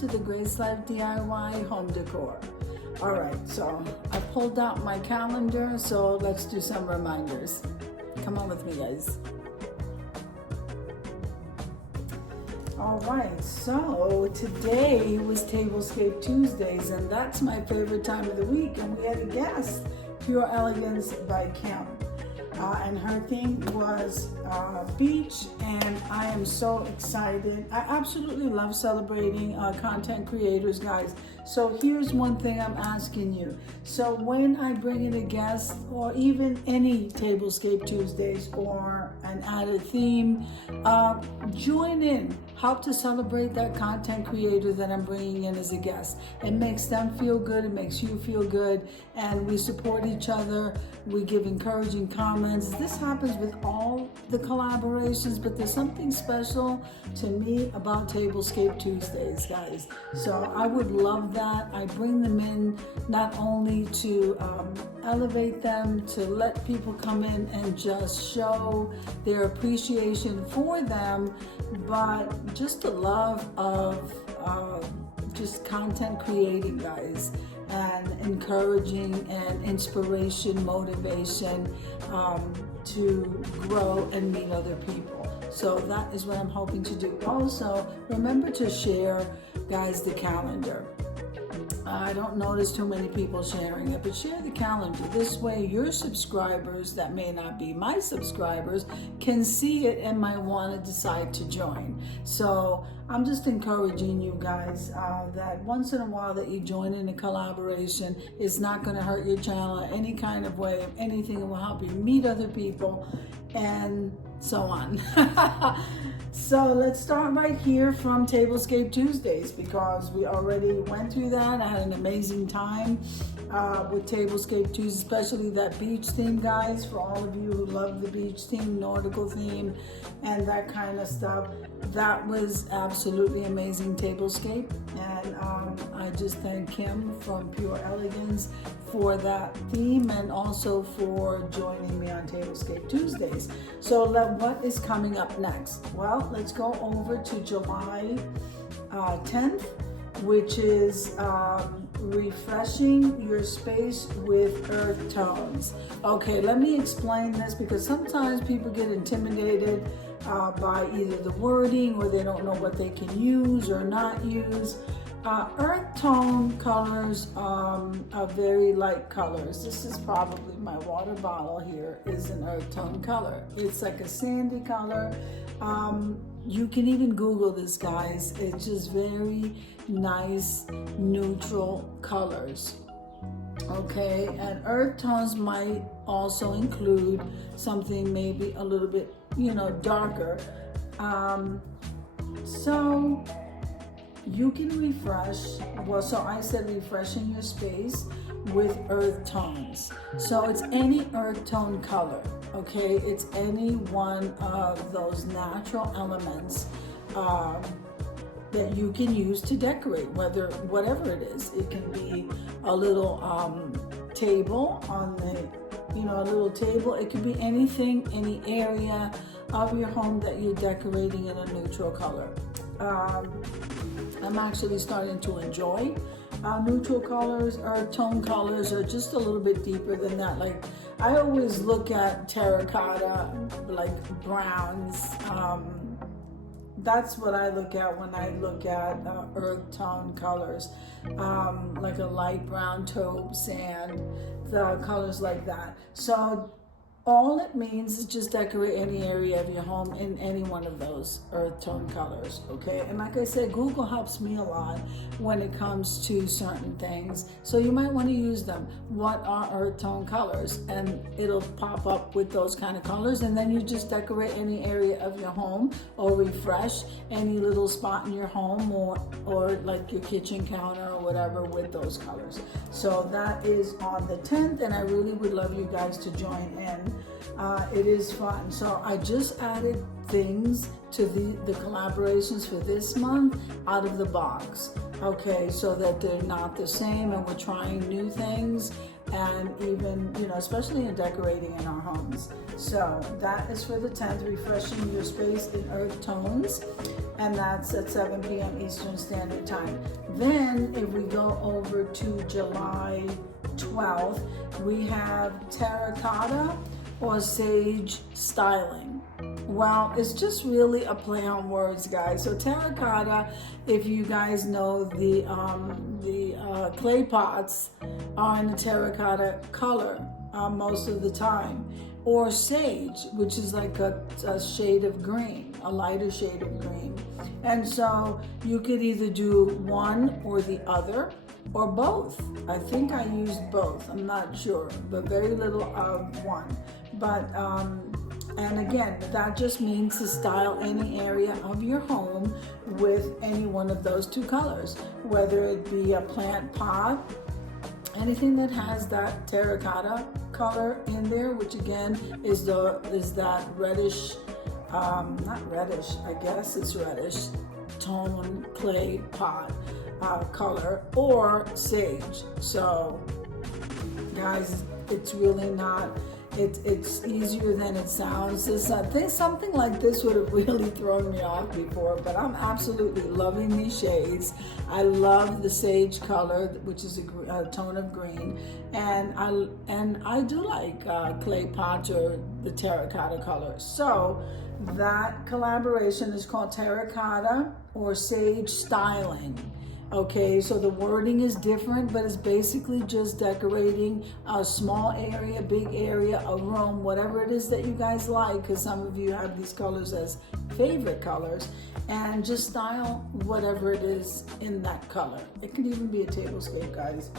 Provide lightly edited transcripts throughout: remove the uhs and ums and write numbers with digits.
to the Grace Life DIY Home Decor. All right, so I pulled out my calendar, so let's do some reminders. Come on with me, guys. All right, so today was Tablescape Tuesdays, and that's my favorite time of the week, and we had a guest, Pure Elegance by Kim. And her theme was beach, and I am so excited. I absolutely love celebrating content creators, guys. So here's one thing I'm asking you. So when I bring in a guest, or even any Tablescape Tuesdays or an added theme, join in. Help to celebrate that content creator that I'm bringing in as a guest. It makes them feel good, it makes you feel good, and we support each other. We give encouraging comments. This happens with all the collaborations, but there's something special to me about Tablescape Tuesdays, guys. So I would love that. I bring them in not only to elevate them, to let people come in and just show their appreciation for them, but just the love of just content creating, guys, and encouraging and inspiration, motivation to grow and meet other people. So that is what I'm hoping to do. Also, remember to share, guys, the calendar. I don't notice too many people sharing it, but share the calendar. This way your subscribers that may not be my subscribers can see it and might want to decide to join. So I'm just encouraging you guys that once in a while that you join in a collaboration. It's not going to hurt your channel in any kind of way. If anything, it will help you meet other people and so on. So let's start right here from Tablescape Tuesdays, because we already went through that. I had an amazing time with Tablescape Tuesdays, especially that beach theme, guys. For all of you who love the beach theme, nautical theme, and that kind of stuff, that was absolutely amazing, Tablescape. And I just thank Kim from Pure Elegance for that theme, and also for joining me on Tablescape Tuesdays. So what is coming up next? Well, let's go over to July 10th, which is refreshing your space with earth tones. Okay, let me explain this, because sometimes people get intimidated by either the wording, or they don't know what they can use or not use. Earth tone colors are very light colors. This is probably my water bottle here, is an earth tone color. It's like a sandy color. You can even Google this, guys. It's just very nice, neutral colors. Okay, and earth tones might also include something maybe a little bit, darker. So you can refresh, so I said refreshing your space with earth tones. So it's any earth tone color, okay? It's any one of those natural elements that you can use to decorate, whatever it is. It can be a little table on the, a little table. It could be anything, any area of your home that you're decorating in a neutral color. I'm actually starting to enjoy neutral colors, or tone colors, or just a little bit deeper than that. Like, I always look at terracotta, like browns. That's what I look at when I look at earth tone colors, like a light brown taupe, sand, the colors like that. So all it means is just decorate any area of your home in any one of those earth tone colors, okay? And like I said, Google helps me a lot when it comes to certain things. So you might want to use them. What are earth tone colors? And it'll pop up with those kind of colors, and then you just decorate any area of your home, or refresh any little spot in your home, or like your kitchen counter or whatever, with those colors. So that is on the 10th, and I really would love you guys to join in. It is fun. So I just added things to the collaborations for this month out of the box, okay, so that they're not the same, and we're trying new things, and even, especially in decorating in our homes. So that is for the 10th, refreshing your space in earth tones. and that's at 7 p.m. Eastern Standard Time. Then if we go over to July 12th, we have terracotta or sage styling. Well, it's just really a play on words, guys. So terracotta, if you guys know, the clay pots are in a terracotta color most of the time, or sage, which is like a shade of green, a lighter shade of green. And so you could either do one or the other, or both. I think I used both, I'm not sure, but very little of one. But and again, that just means to style any area of your home with any one of those two colors, whether it be a plant pot, anything that has that terracotta color in there, which again is that reddish, not reddish, I guess it's reddish tone clay pot color, or sage. So guys, it's really not, it's easier than it sounds. Something like this would have really thrown me off before, but I'm absolutely loving these shades. I love the sage color, which is a tone of green, and I do like clay pots or the terracotta color. So that collaboration is called terracotta or sage styling. Okay, so the wording is different, but it's basically just decorating a small area, big area, a room, whatever it is that you guys like, because some of you have these colors as favorite colors, and just style whatever it is in that color. It can even be a tablescape, guys.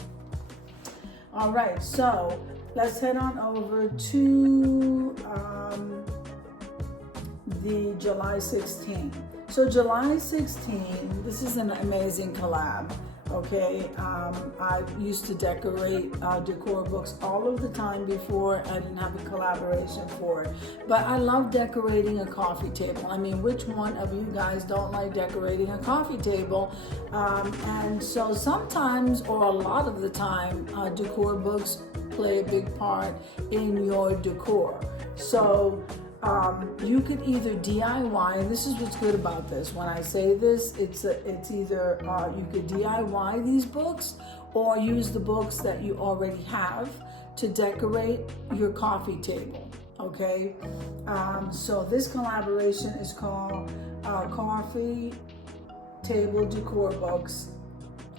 All right, so let's head on over to the July 16th. So July 16, this is an amazing collab, okay? I used to decorate decor books all of the time before. I didn't have a collaboration for it. But I love decorating a coffee table. I mean, which one of you guys don't like decorating a coffee table? And so sometimes, or a lot of the time, decor books play a big part in your decor. So you could either DIY, and this is what's good about this. When I say this, it's either you could DIY these books or use the books that you already have to decorate your coffee table. Okay, so this collaboration is called Coffee Table Decor Books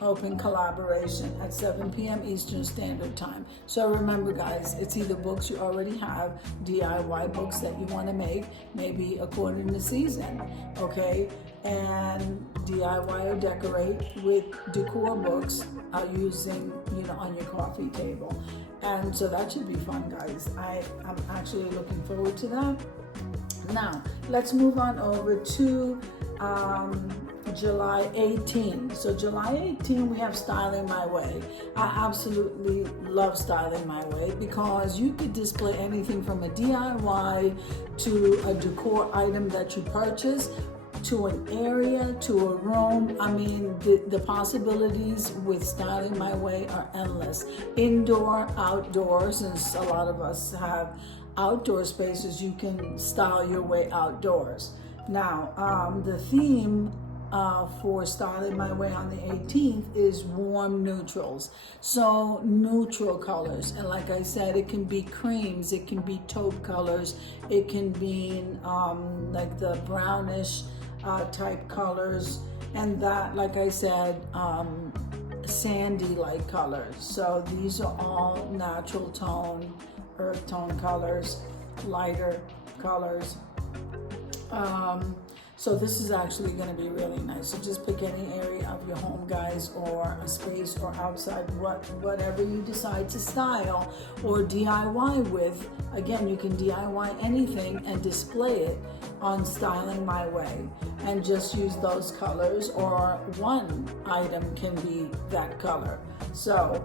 Open Collaboration at 7 p.m. Eastern Standard Time. So remember, guys, it's either books you already have, DIY books that you want to make, maybe according to season, okay? And DIY or decorate with decor books using, on your coffee table. And so that should be fun, guys. I'm actually looking forward to that. Now, let's move on over to July 18. So July 18, we have Styling My Way. I absolutely love Styling My Way because you could display anything from a DIY to a decor item that you purchase, to an area, to a room. I mean, the possibilities with Styling My Way are endless. Indoor, outdoors, since a lot of us have outdoor spaces, you can style your way outdoors. Now, the theme for Styling My Way on the 18th is warm neutrals. So neutral colors, and like I said, it can be creams, it can be taupe colors, it can be like the brownish type colors, and that, like I said, sandy like colors. So these are all natural tone, earth tone colors, lighter colors. So this is actually going to be really nice. So just pick any area of your home, guys, or a space, or outside, whatever you decide to style or DIY with. Again, you can DIY anything and display it on Styling My Way, and just use those colors, or one item can be that color. So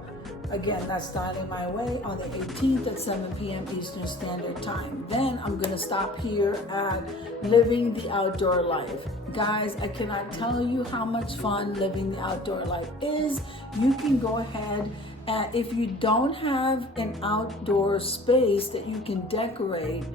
again, that's Styling My Way on the 18th at 7 p.m. Eastern Standard Time. Then I'm going to stop here at Living the Outdoor Life. Guys, I cannot tell you how much fun living the outdoor life is. You can go ahead If you don't have an outdoor space that you can decorate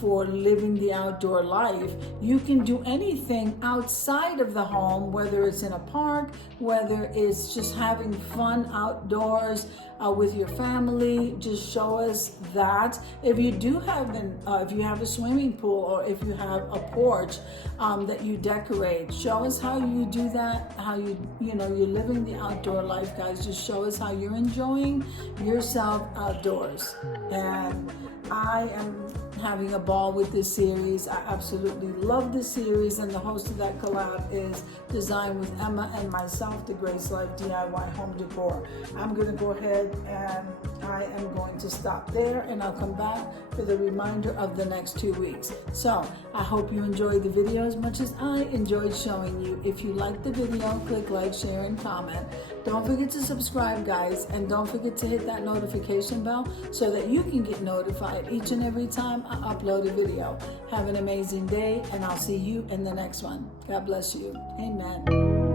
for living the outdoor life, you can do anything outside of the home, whether it's in a park, whether it's just having fun outdoors with your family. Just show us that. If you do have if you have a swimming pool, or if you have a porch that you decorate, show us how you do that, how you're living the outdoor life, guys. Just show us how you're enjoying yourself outdoors. And I am having a ball with this series. I absolutely love this series, and the host of that collab is Design with Emma and myself, the Grace Life DIY Home Decor. I'm going to go ahead and I am going to stop there, and I'll come back for the reminder of the next 2 weeks. So I hope you enjoyed the video as much as I enjoyed showing you. If you liked the video, click like, share, and comment. Don't forget to subscribe, guys, and don't forget to hit that notification bell so that you can get notified each and every time I upload a video. Have an amazing day, and I'll see you in the next one. God bless you. Amen.